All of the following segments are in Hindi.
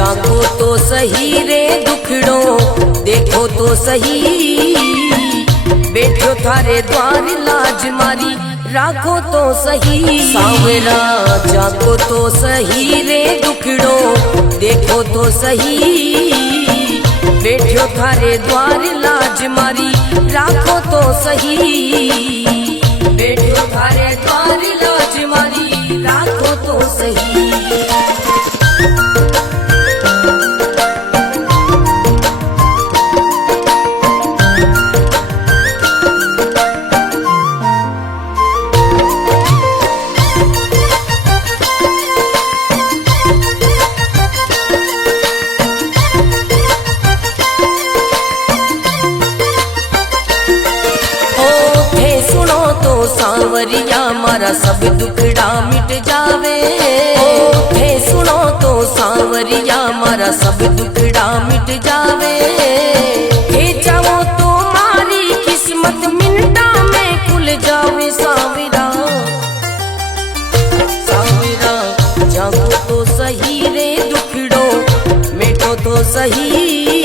जागो तो सही रे दुखड़ो देखो तो सही, बैठो थारे द्वार लाज मारी राखो तो सही। सांवरा जागो तो सही रे दुखड़ो देखो तो सही, बैठो थारे द्वार लाज मारी राखो तो सही, बैठो थारे द्वार लाज मारी राखो तो सही। सांवरिया मारा सब दुखड़ा मिट जावे, थे सुनो तो सांवरिया मारा सब दुखड़ा मिट जावे। हे चाहो तो मारी किस्मत मिनटा में खुल जावे। सांवरा सांवरा जागो तो सही रे दुखड़ो मिटो तो सही,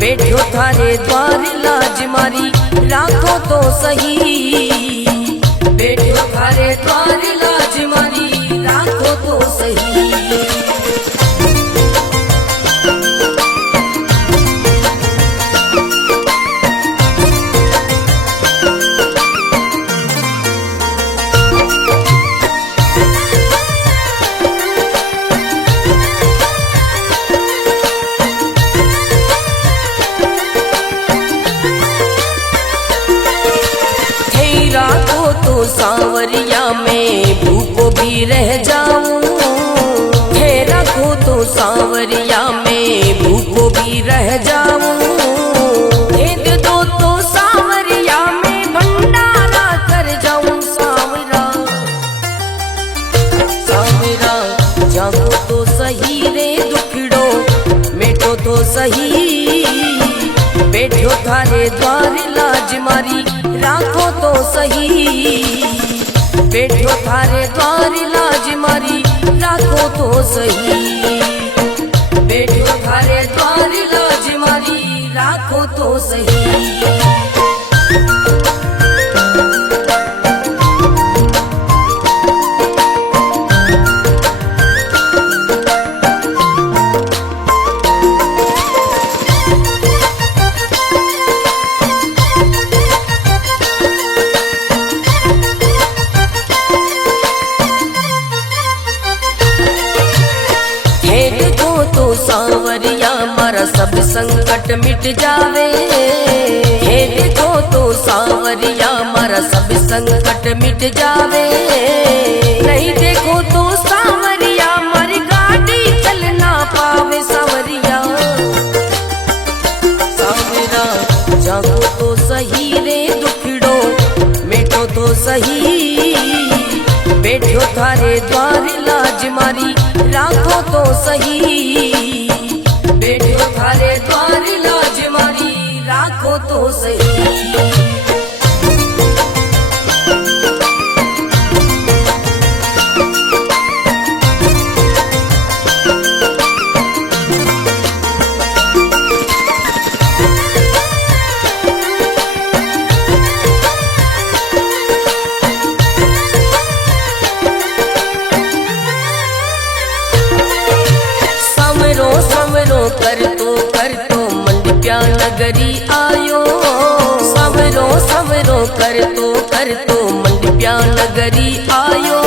बैठो थारे द्वार लाज मारी राखो तो सही, बैठो थारे द्वार लाज मारी राखो तो सही। सांवरिया में भूखो भी रह जाऊं, है रखो तो सांवरिया में भूखो भी रह जाऊं। दे दो तो सांवरिया में भंडारा कर जाऊं। सांवरा सांवरा जागो तो सही रे दुखड़ो मिटो तो सही, बैठो थारे द्वार लाज मारी राखो तो सही, बैठो थारे द्वार लाज मारी राखो तो सही, बैठो थारे द्वार लाज मारी राखो तो सही। सांवरिया मारा सब संकट मिट जावे, हे देखो तो सांवरिया मारा सब संकट मिट जावे। नहीं देखो तो सांवरिया मारी गाड़ी चल ना पावे। सांवरिया सांवरा जागो तो सही रे दुखड़ो मिटो तो सही, बैठो थारे द्वार लाज मारी राखो तो सही, बैठो थारे द्वार लाज मारी राखो तो सही। कर तो मंडप्या नगरी आयो। सवरो सवरो कर तो मंडप्या नगरी आयो।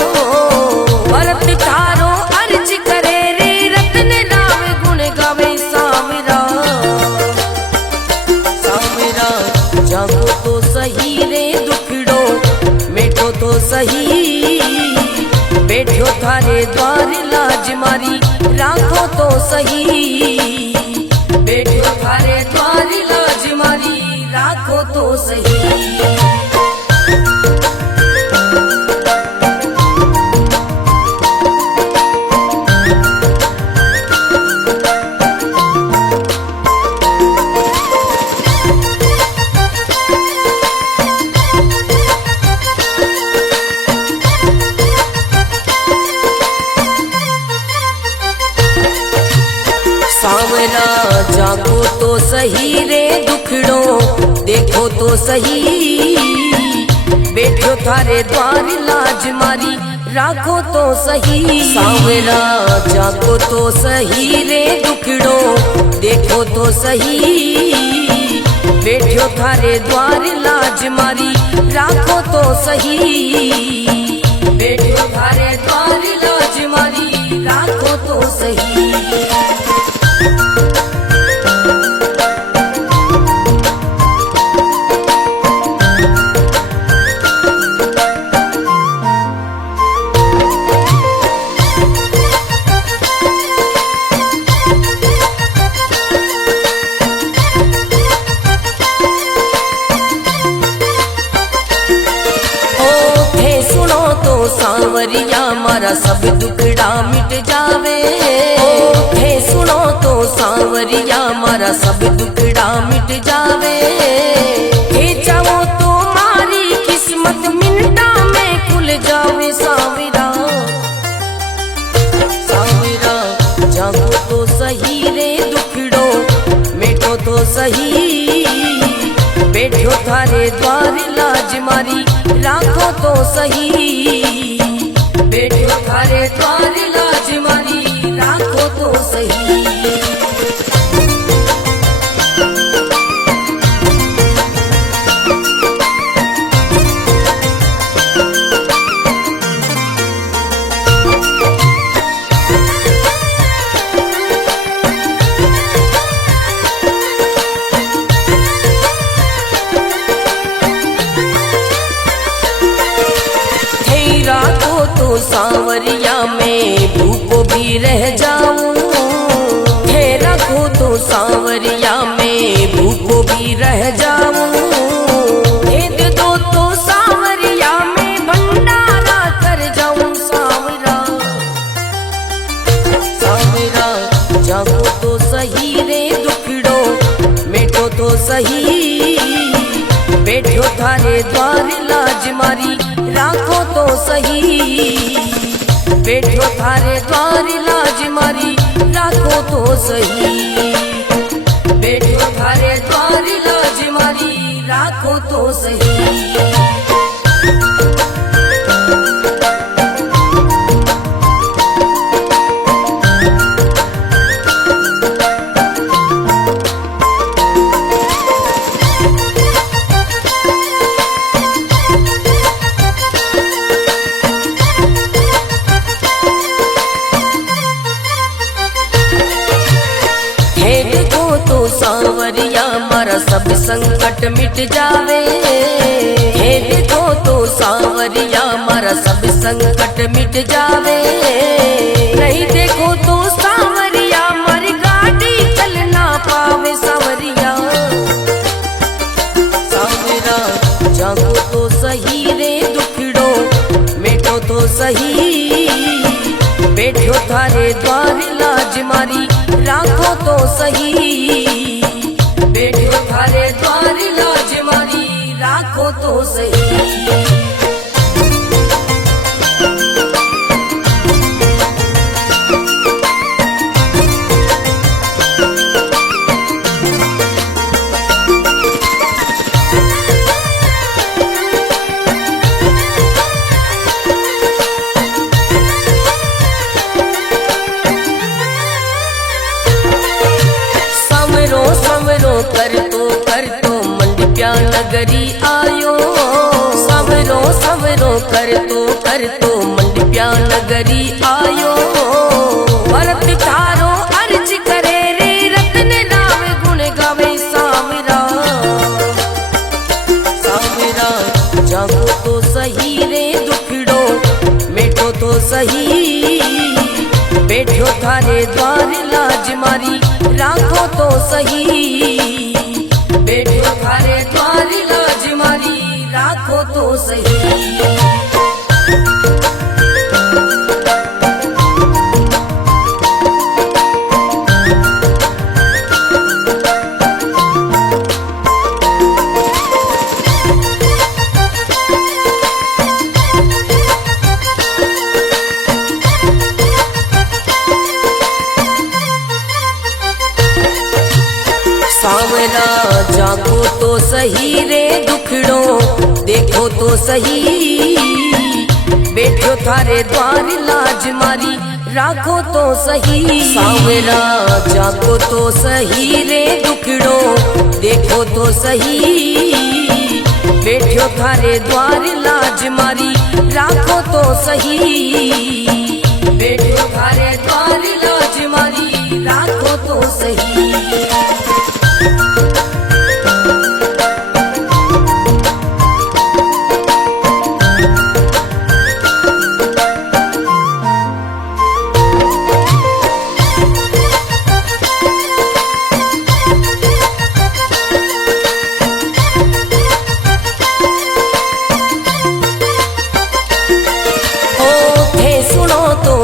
भरत थारो अर्ज करे रे रत्न राव गुण गावे। सांवरा सांवरा जागो तो सही रे दुखड़ो मिटो तो सही, बैठो थारे द्वार लाज मारी राखो तो सही, बैठो थारे द्वार लाज मारी राखो तो सही। जागो तो सही रे दुखड़ो देखो तो सही, बैठो थारे द्वार लाज मारी राखो तो सही। सांवरा जागो तो सही रे दुखड़ो देखो तो सही, बैठो थारे द्वार लाज मारी राखो तो सही, बैठो थारे द्वार लाज मारी राखो तो सही। सांवरिया मारा सब दुखड़ा मिट जावे, हे सुनो तो सांवरिया मारा सब दुखड़ा मिट जावे, हे चाहो तो मारी किस्मत मिनटा में खुल जावे। सांवरा सांवरा जागो तो सही रे दुखड़ो मिटो तो सही, बैठो थारे द्वार लाज मारी राखो तो सही, बैठो थारे द्वार लाज मारी राखो तो सही। राखो तो सांवरिया में भूखो भी रह जाऊं, हे रखो तो सांवरिया में भूखो भी रह जाऊं, हे दे दो तो सांवरिया में भंडारा कर जाऊं। सांवरा सांवरा जागो तो सही रे दुखड़ो मिटो तो सही, बैठो थारे द्वार लाज मारी राखो तो सही, बैठो थारे द्वार लाज मारी राखो तो सही, बैठो थारे द्वार लाज मारी राखो तो सही। सांवरिया मारा सब संकट मिट जावे, हे देखो तो सांवरिया मारा सब संकट मिट जावे, नहीं देखो तो सांवरिया मारी गाड़ी चल ना पावे। सांवरिया सांवरा जागो तो सही रे दुखड़ो मिटो तो सही, बैठो थारे द्वार लाज मारी राखो तो सही, बैठो थारे द्वार लाज मारी राखो तो सही। कर तो मंडप्या नगरी आयो, सवरो सवरो कर तो मंडप्या नगरी आयो, भरत थारो अर्ज करे रे रत्न नाम गुण गावे। सांवरा सांवरा जागो तो सही रे दुखड़ो मिटो तो सही, बैठो थारे द्वार लाज मारी राखो तो सही, बैठो थारे द्वार लाज मारी राखो तो सही। सही रे दुखड़ो देखो तो सही, बैठो थारे द्वार लाज मारी राखो तो सही। सांवरा जागो तो सही रे दुखड़ो देखो तो सही, बैठो थारे द्वार लाज मारी राखो तो सही, बैठो थारे द्वार लाज मारी राखो तो सही।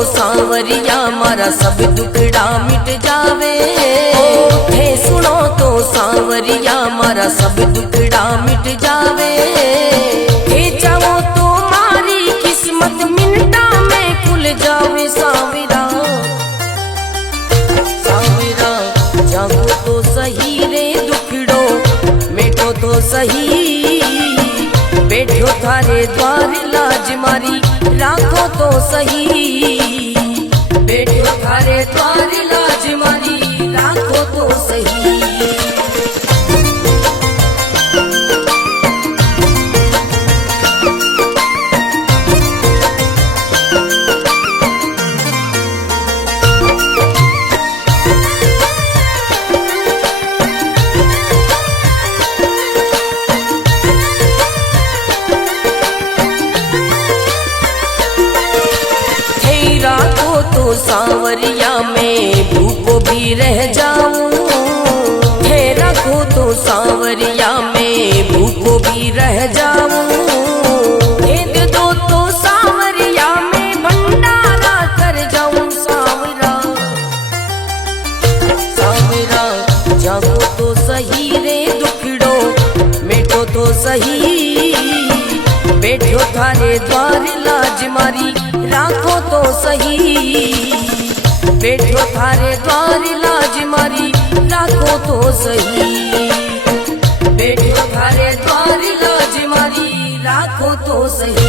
सांवरिया मारा सब दुखड़ा मिट जावे, हे सुनो तो सांवरिया मारा सब दुखड़ा मिट जावे। हे चाहो तो मारी किस्मत मिनटा में खुल जावे। सांवरा सांवरा जागो तो सही रे दुखड़ो मिटो तो सही, बैठो थारे द्वार लाज मारी राखो तो सही, बैठो थारे द्वार लाज मारी राखो तो सही। सांवरिया में भूखो भी रह जाऊं, हे रखो तो सांवरिया में भूखो भी रह जाऊं। हे दे दो तो सांवरिया में भंडारा कर जाऊं। सांवरा सांवरा जागो तो सही रे दुखड़ो मिटो तो सही, बैठो थारे द्वार लाज मारी राखो तो सही, बैठो थारे द्वार लाज मारी राखो तो सही, बैठो थारे द्वार लाज मारी राखो तो सही।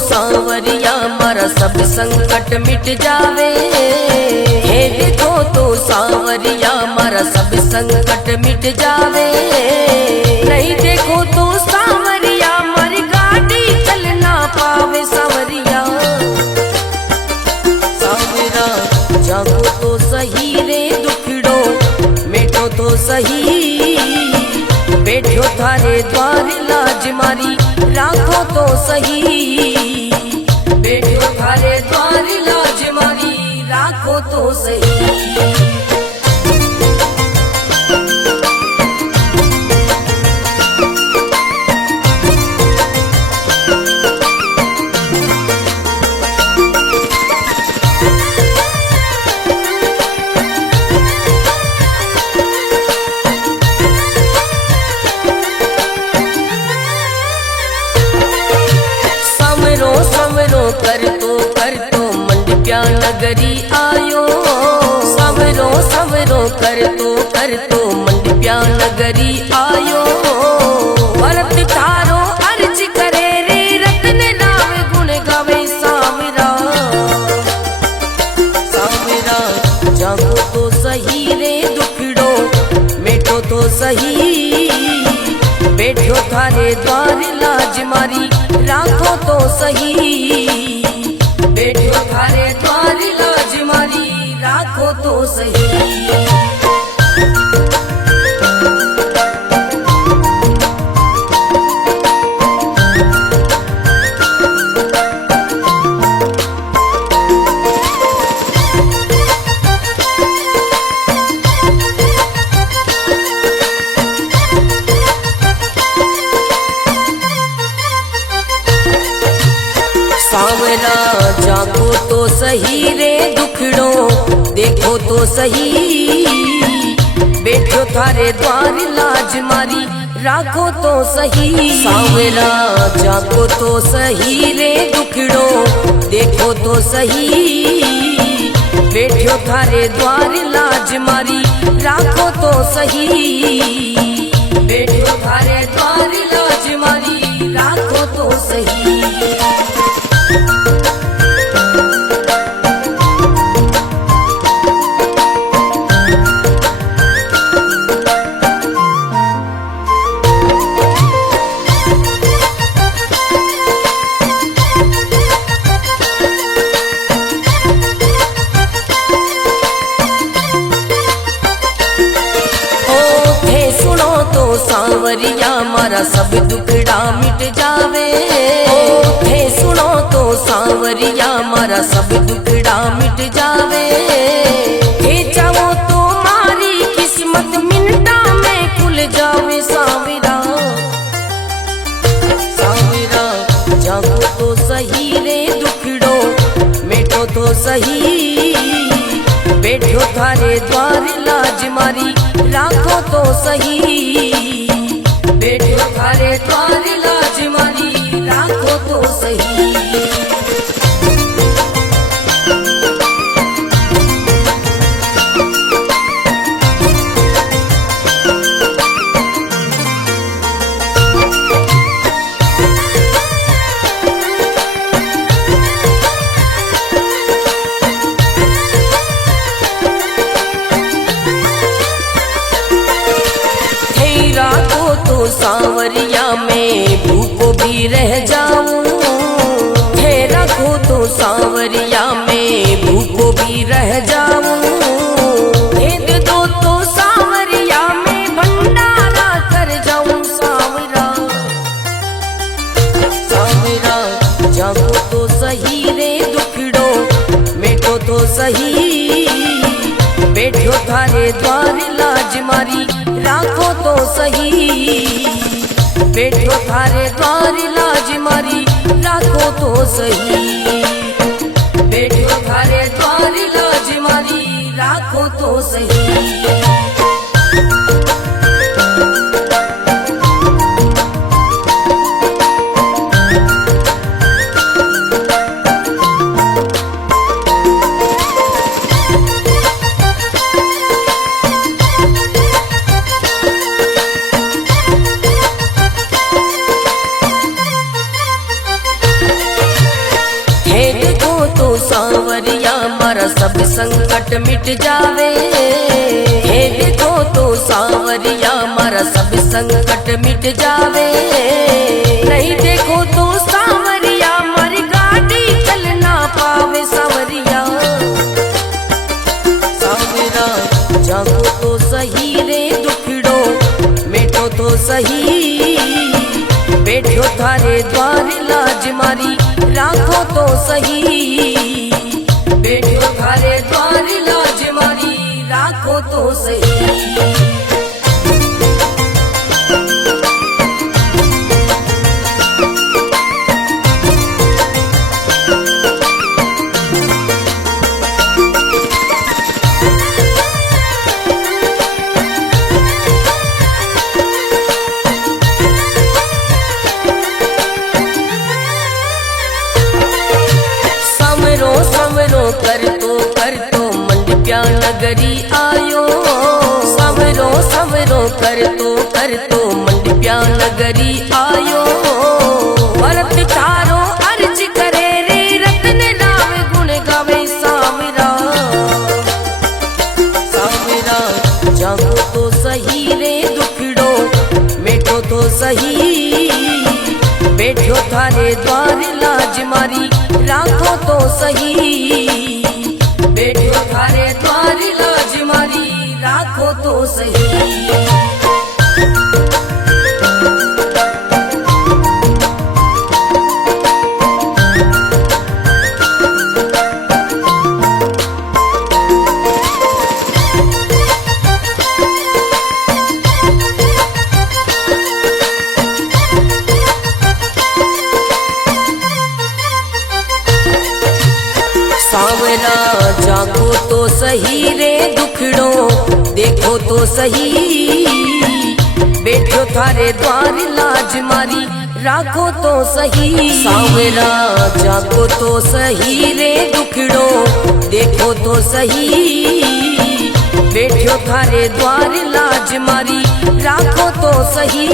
सांवरिया मारा सब संकट मिट जावे, हे देखो तो सांवरिया मारा सब संकट मिट जावे। नहीं देखो तो सांवरिया मारी गाड़ी चल ना पावे। सांवरिया सांवरा जागो तो सही रे दुखड़ो मिटो तो सही, बैठो थारे द्वार लाज मारी राखो तो सही, बैठो थारे द्वार लाज मारी राखो तो सही। कर तो मंडप्या नगरी आयो। सवरो सवरो कर तो मंडप्या नगरी आयो। भरत तारो अर्ज करे रे रत्न नावे गुण गावे। सांवरा सांवरा जागो तो सही रे दुखड़ो मिटो तो सही, बैठो थारे द्वार लाज मारी राखो तो सही, बैठो थारे द्वार लाज मारी राखो तो सही। सही रे दुखड़ो देखो तो सही, बैठो थारे द्वार लाज मारी राखो तो सही। सांवरा जागो तो सही रे दुखड़ो देखो तो सही, बैठो थारे द्वार लाज मारी राखो तो सही, बैठो थारे द्वार लाज मारी राखो तो सही। सांवरिया मारा सब दुखड़ा मिट जावे, हे सुनो तो सांवरिया मारा सब दुखड़ा मिट जावे, हे चाहो तो मारी किस्मत मिनटा में खुल जावे। सांवरा सांवरा जागो तो सही रे दुखड़ो मिटो तो सही, बैठो थारे द्वार लाज मारी राखो तो सही, बैठो थारे द्वार लाज मारी राखो तो सही। सांवरिया में भूखो भी रह जाऊं, हे रखो तो सांवरिया में भूखो भी रह जाऊं, दे दो तो सांवरिया में भंडारा कर जाऊं। सांवरा सांवरा जागो तो सही रे दुखड़ो मिटो तो सही, बैठो थारे द्वार लाज मारी राखो तो सही, बैठो थारे द्वार लाज मारी राखो तो सही, बैठो थारे द्वार लाज मारी राखो तो सही। सांवरिया मारा सब संकट मिट जावे, हे देखो तो सांवरिया मारा सब संकट मिट जावे, नहीं देखो तो सांवरिया मारी गाड़ी चल ना पावे। सांवरिया सांवरा जागो तो सही रे दुखड़ो मिटो तो सही, बैठो थारे द्वार लाज मारी राखो तो सही, बैठो थारे द्वार लाज मारी राखो तो सही। कर तो मंडप्या नगरी आयो, समरो समरो कर तो मंडप्या नगरी आयो, भरत तारो अर्ज करे रे रत्न राम गुण गावे। सांवरा सांवरा जागो तो सही रे दुखड़ो मिटो तो सही, बैठो थारे द्वार लाज मारी राखो तो सही, बैठो थारे द्वार लाज मारी राखो तो सही। सांवरा जागो तो सही रे दुखड़ो देखो तो सही, बैठो थारे द्वार लाज मारी राखो तो सही। सांवरा जागो तो सही रे दुखड़ो देखो तो सही, बैठो थारे द्वार लाज मारी राखो तो सही,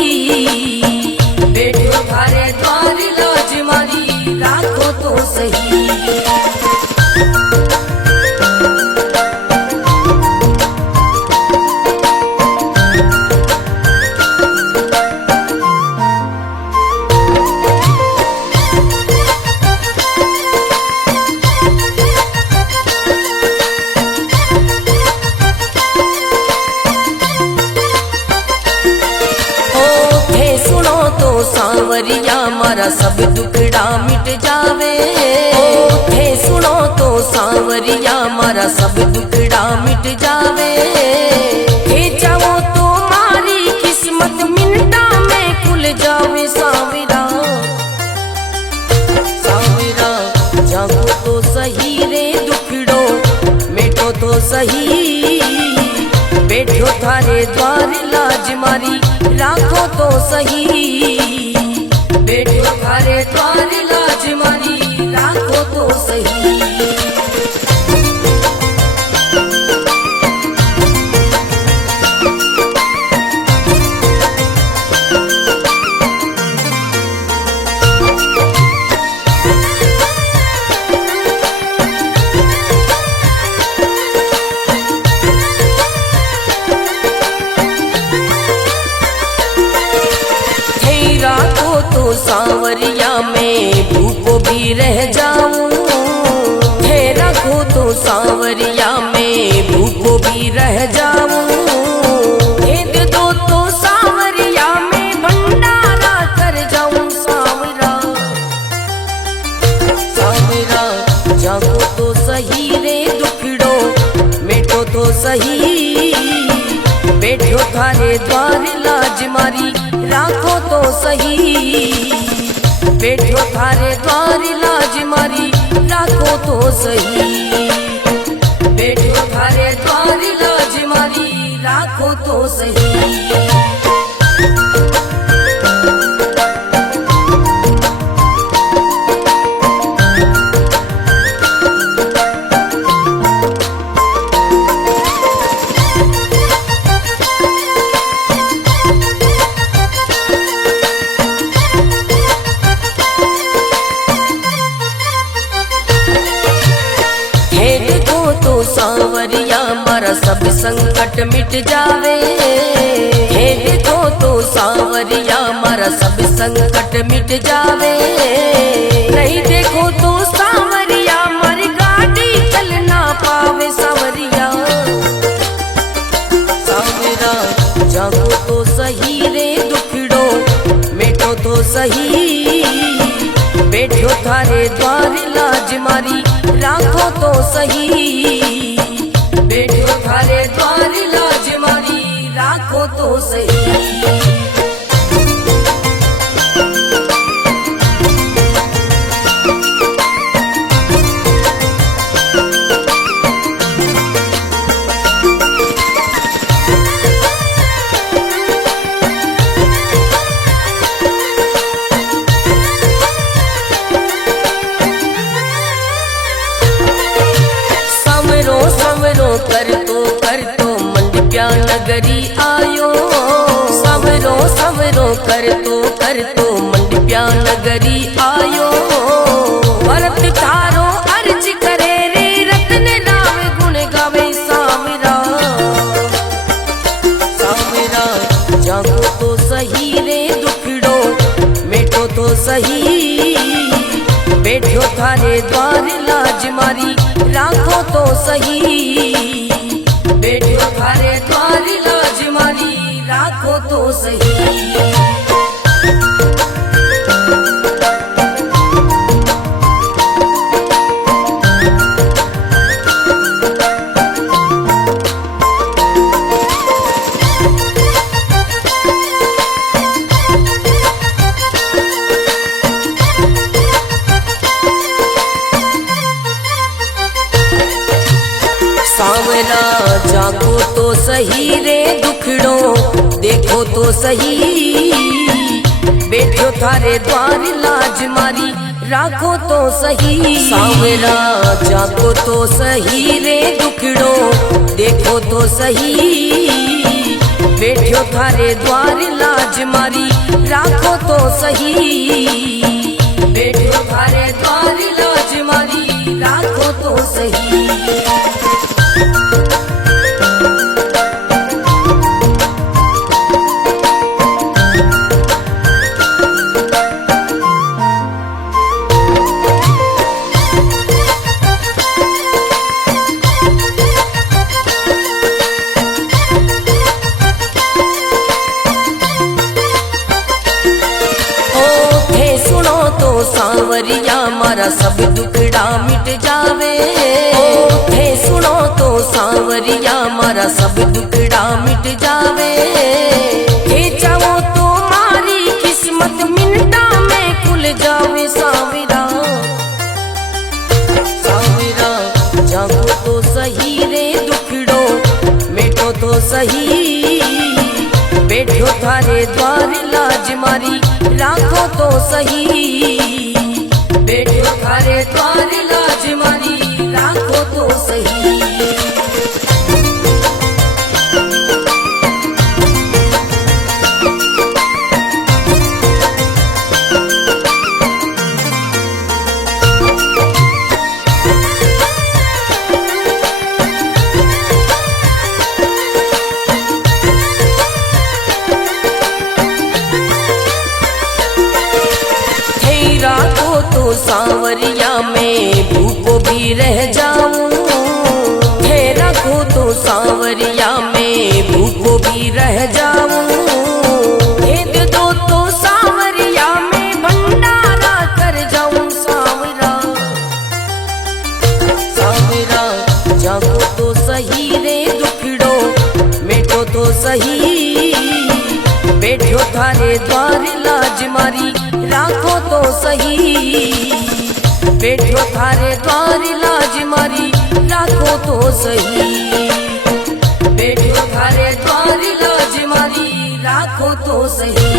बैठो थारे द्वार लाज मारी राखो तो सही। सांवरिया मारा सब दुखड़ा मिट जावे, थे सुनो तो सांवरिया मारा सब दुखड़ा मिट जावे। थे चाहो तो मारी किस्मत मिनटा में खुल जावे। सांवरा सांवरा जागो तो सही रे दुखड़ो मिटो तो सही, बैठो थारे द्वार लाज मारी राखो तो सही, बैठो थारे द्वार लाज मारी राखो तो सही। सांवरिया में भूखो भी रह जाऊं, है रखो तो सांवरिया में भूखो भी रह जाऊं। दे दो तो सांवरिया में भंडारा कर जाऊं। सांवरा सांवरा जागो तो सही रे दुखड़ो मिटो तो सही, बैठो थारे द्वार लाज मारी राखो तो सही, बैठो थारे द्वार लाज मारी राखो तो सही, बैठो थारे द्वार लाज मारी राखो तो सही। सांवरिया मारा सब संकट मिट जावे, हे देखो तो सांवरिया मारा सब संकट मिट जावे। नहीं देखो तो सांवरिया मारी गाड़ी चल ना पावे। सांवरिया सांवरा जागो तो सही रे दुखड़ो मिटो तो सही, बैठो थारे द्वार लाज मारी राखो तो सही, बैठो थारे द्वार लाज मारी राखो तो सही। कर तो मंडप्या नगरी आयो। सवरो सवरो कर तो मंडप्या नगरी आयो। भरत तारो अर्ज करे रे रत्न नाम गुण गावे। सांवरा सांवरा जागो तो सही रे दुखड़ो मिटो तो सही, बैठो थारे द्वार लाज मारी राखो तो सही, बैठो थारे द्वार लाज मारी राखो तो सही। सांवरा जागो तो सही रे दुखड़ो देखो तो सही, बैठो थारे द्वार लाज मारी राखो तो सही। सांवरा जागो तो सही रे दुखड़ो देखो तो सही, बैठो थारे द्वार लाज मारी राखो तो सही, बैठो थारे द्वार लाज मारी राखो तो सही। सांवरिया मारा सब दुखड़ा मिट जावे, थे सुनो तो सांवरिया मारा सब दुखड़ा मिट जावे, थे चाहो तो मारी किस्मत मिनटा में खुल जावे। सांवरा सांवरा जागो तो सही रे दुखड़ो मिटो तो सही, बैठो थारे द्वार लाज मारी राखो तो सही, बैठो थारे द्वार लाज मारी राखो तो सही। सांवरिया में भूखो भी रह जाऊं, थे रखो तो सांवरिया में भूखो भी रह जाऊं, दे दो तो सांवरिया में भंडारा कर जाऊं। सांवरा सांवरा जागो तो सही रे दुखड़ो मिटो तो सही, बैठो थारे द्वार लाज मारी राखो तो सही, बैठो थारे द्वार लाज मारी राखो तो सही, बैठो थारे द्वार लाज मारी राखो तो सही।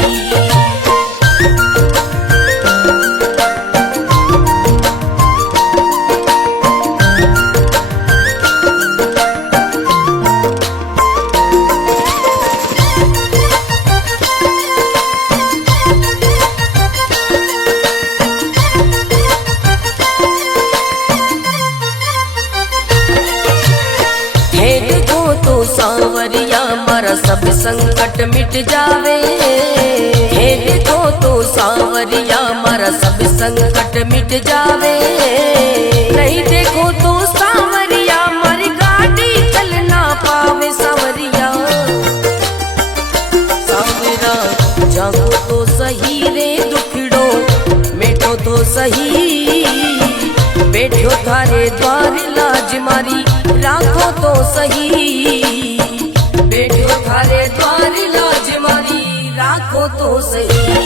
सांवरिया मारा सब संकट मिट जावे, हे देखो तो सांवरिया मारा सब संकट मिट जावे, नहीं देखो तो सांवरिया मारी गाड़ी चल ना पावे। सांवरिया सांवरा जागो तो सही रे दुखड़ो मिटो तो सही, बैठो थारे द्वार लाज मारी राखो तो सही, बैठो थारे द्वार लाज मारी राखो तो सही।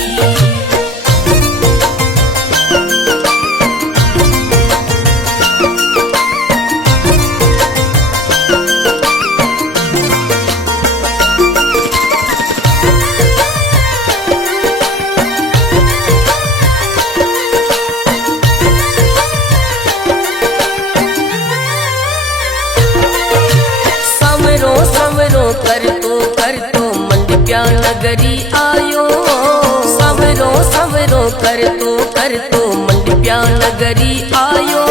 कर तो मंडप्या नगरी आयो, सवरो सवरो कर तो मंडप्या नगरी आयो,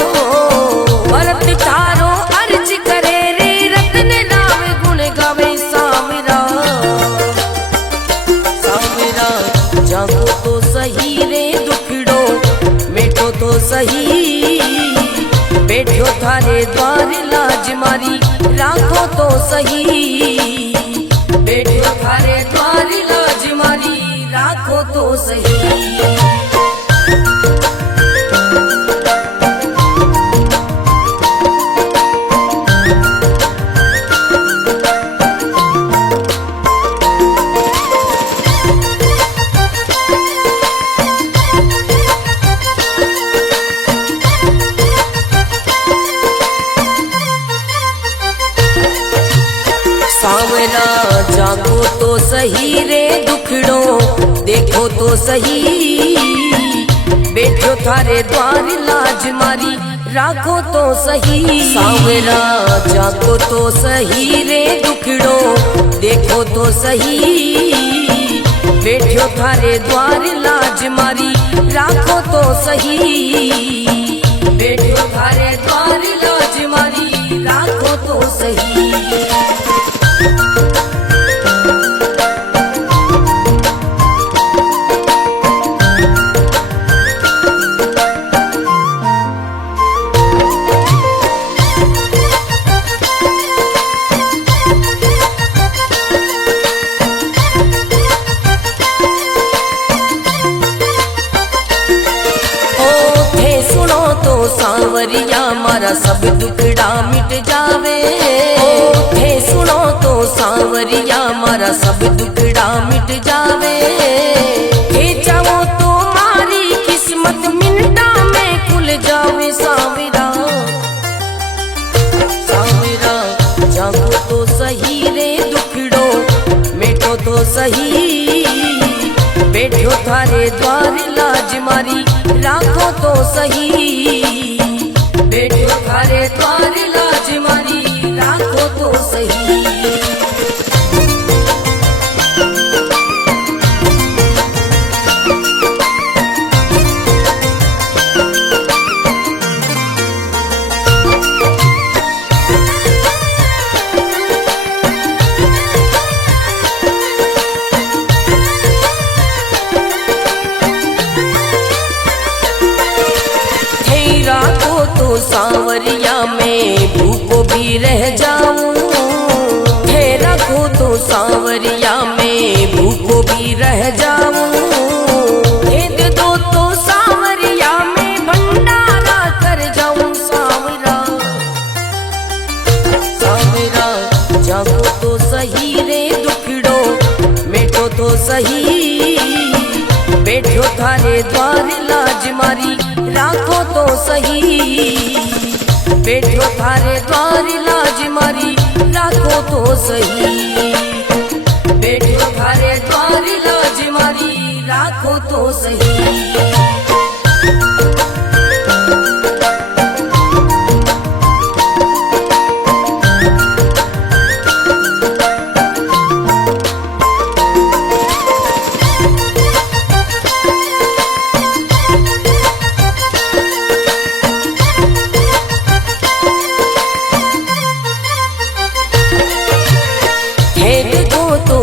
भरत तारो अर्ज करे रे रत्न नाम गुण गावे। सांवरा सांवरा जागो तो सही रे दुखड़ो मिटो तो सही, बैठो थारे द्वार लाज मारी राखो तो सही, बैठो थारे द्वार लाज मारी राखो तो सही। जागो तो सही रे दुखड़ो देखो तो सही, बैठो थारे द्वार लाज मारी राखो तो सही। सांवरा जागो तो सही रे दुखड़ो देखो तो सही, बैठो थारे द्वार लाज मारी राखो तो सही, बैठो थारे द्वार लाज मारी राखो तो सही। सांवरिया मारा सब दुखड़ा मिट जावे, थे सुनो तो सांवरिया मारा सब दुखड़ा मिट जावे, थे जाओ तो मारी किस्मत मिनटा में खुल जावे। सांवरा सांवरा जागो तो सही रे दुखड़ो मिटो तो सही, बैठो थारे द्वार लाज मारी राखो तो सही, बैठो थारे द्वार लाज मारी राखो तो सही। सांवरिया में भूखो भी रह जाऊं, थे रखो तो सांवरिया में भूखो भी रह जाऊं, दे दो तो सांवरिया में भंडारा कर जाऊं। सांवरा सांवरा जागो तो सही रे दुखड़ो मिटो तो सही, बैठो थारे द्वार लाज मारी राखो तो सही, बैठो थारे द्वार लाज मारी राखो तो सही, बैठो थारे द्वार लाज मारी राखो तो सही।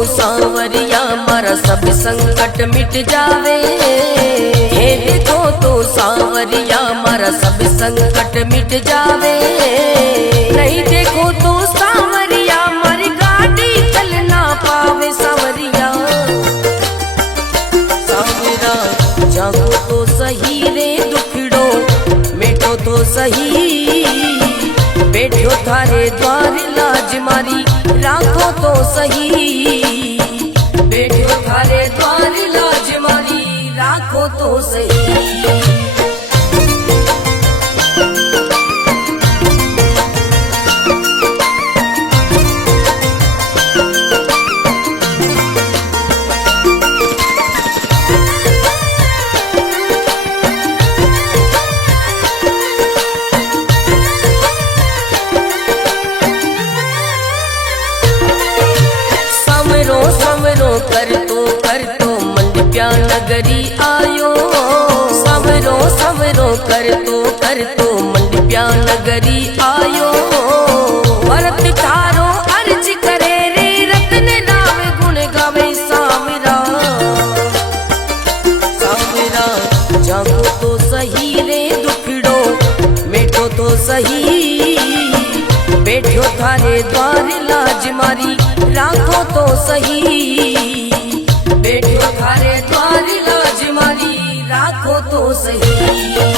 सांवरिया मारा सब संकट मिट जावे, हे देखो तो सांवरिया मारा सब संकट मिट जावे, नहीं देखो तो सांवरिया मारी गाड़ी चल ना पावे। सांवरिया सांवरा जागो तो सही रे दुखड़ो मिटो तो सही, बैठो थारे द्वार लाज मारी राखो तो सही, बैठो थारे द्वार लाज मारी राखो तो सही। कर तो मंडप्या नगरी आयो, सवरो सवरो कर तो मंडप्या नगरी आयो, भरत थारो अर्ज करे रे रत्न नाम गुण गावे। सांवरा सांवरा जागो तो सही रे दुखड़ो मिटो तो सही, बैठो थारे द्वार लाज मारी राखो तो सही, बैठो थारे द्वार लाज मारी राखो तो सही।